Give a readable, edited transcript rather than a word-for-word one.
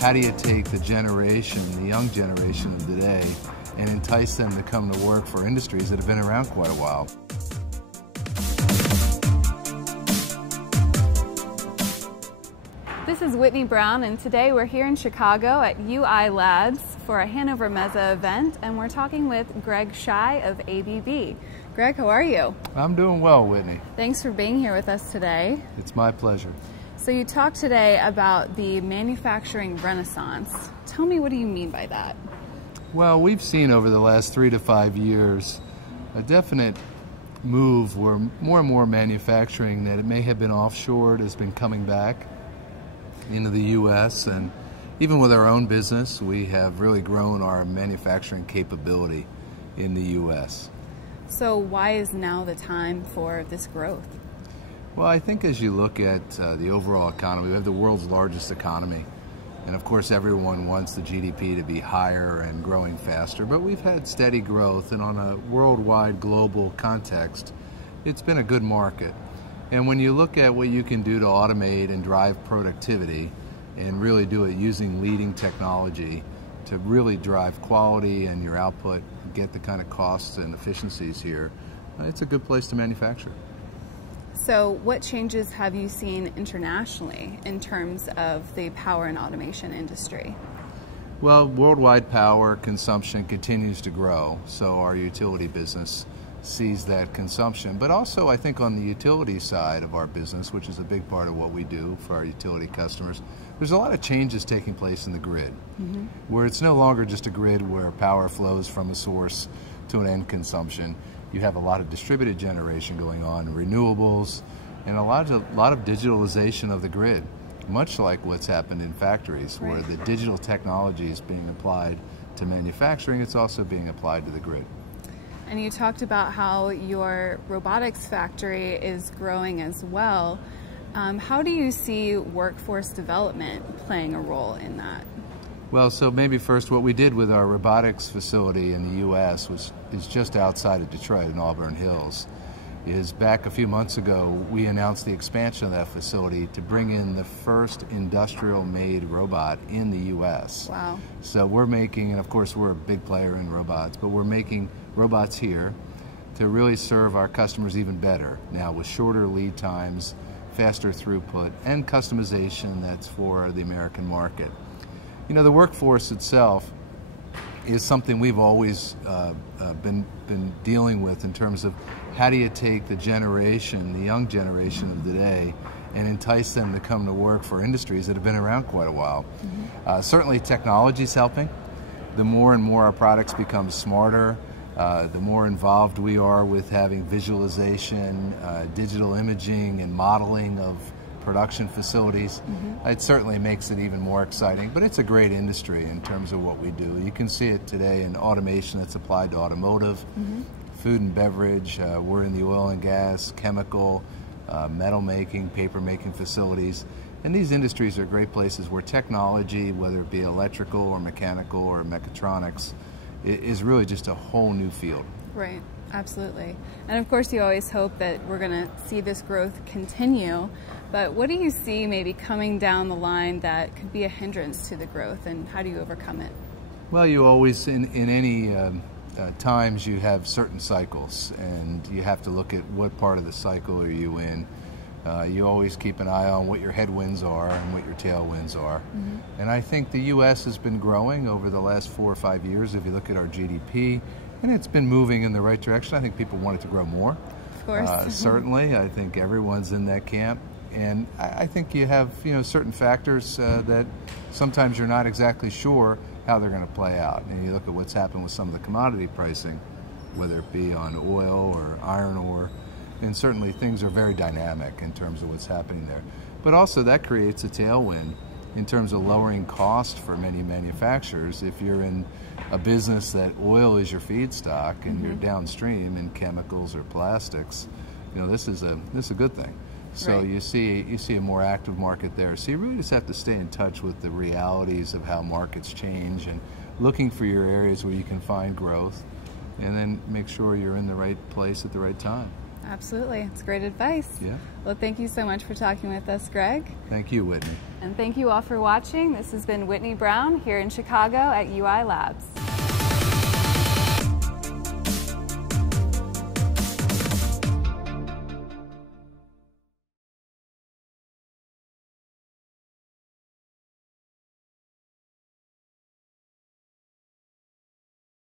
how do you take the generation, the young generation of today, and entice them to come to work for industries that have been around quite a while? This is Whitney Brown, and today we're here in Chicago at UI Labs for a Hanover Meza event, and we're talking with Greg Schei of ABB. Greg, how are you? I'm doing well, Whitney. Thanks for being here with us today. It's my pleasure. So you talked today about the manufacturing renaissance. Tell me, what do you mean by that? Well, we've seen over the last 3 to 5 years a definite move where more and more manufacturing that it may have been offshored has been coming back into the U.S. And even with our own business, we have really grown our manufacturing capability in the U.S. So why is now the time for this growth? Well, I think as you look at the overall economy, we have the world's largest economy. And of course, everyone wants the GDP to be higher and growing faster. But we've had steady growth, and on a worldwide, global context, it's been a good market. And when you look at what you can do to automate and drive productivity and really do it using leading technology to really drive quality and your output, get the kind of costs and efficiencies here, it's a good place to manufacture. So what changes have you seen internationally in terms of the power and automation industry? Well, worldwide power consumption continues to grow, so our utility business sees that consumption. But also, I think on the utility side of our business, which is a big part of what we do for our utility customers, there's a lot of changes taking place in the grid, where it's no longer just a grid where power flows from a source to an end consumption. You have a lot of distributed generation going on, renewables, and a lot of digitalization of the grid, much like what's happened in factories, where the digital technology is being applied to manufacturing, it's also being applied to the grid. And you talked about how your robotics factory is growing as well. How do you see workforce development playing a role in that? Well, so maybe first what we did with our robotics facility in the U.S. is just outside of Detroit in Auburn Hills. Is back a few months ago, we announced the expansion of that facility to bring in the first industrial-made robot in the U.S. Wow. So we're making, and of course we're a big player in robots, but we're making robots here to really serve our customers even better now with shorter lead times, faster throughput, and customization that's for the American market. You know, the workforce itself is something we've always been dealing with in terms of how do you take the generation, the young generation of today, and entice them to come to work for industries that have been around quite a while. Certainly technology is helping. The more and more our products become smarter, the more involved we are with having visualization, digital imaging, and modeling of production facilities. It certainly makes it even more exciting, but it's a great industry in terms of what we do. You can see it today in automation that's applied to automotive, food and beverage. We're in the oil and gas, chemical, metal making, paper making facilities. And these industries are great places where technology, whether it be electrical or mechanical or mechatronics, is really just a whole new field. Right, absolutely. And of course you always hope that we're going to see this growth continue, but what do you see maybe coming down the line that could be a hindrance to the growth, and how do you overcome it? Well, you always, in any times, you have certain cycles, and you have to look at what part of the cycle are you in. You always keep an eye on what your headwinds are and what your tailwinds are. And I think the U.S. has been growing over the last 4 or 5 years. If you look at our GDP, and it's been moving in the right direction. I think people want it to grow more. Of course. Certainly, I think everyone's in that camp. And I think you have, certain factors that sometimes you're not exactly sure how they're going to play out. And you look at what's happened with some of the commodity pricing, whether it be on oil or iron ore, and certainly things are very dynamic in terms of what's happening there. But also that creates a tailwind in terms of lowering cost for many manufacturers. If you're in a business that oil is your feedstock and you're downstream in chemicals or plastics, this is a good thing. So you see a more active market there. So you really just have to stay in touch with the realities of how markets change and looking for your areas where you can find growth, and then make sure you're in the right place at the right time. Absolutely. It's great advice. Yeah. Well, thank you so much for talking with us, Greg. Thank you, Whitney. And thank you all for watching. This has been Whitney Brown here in Chicago at UI Labs.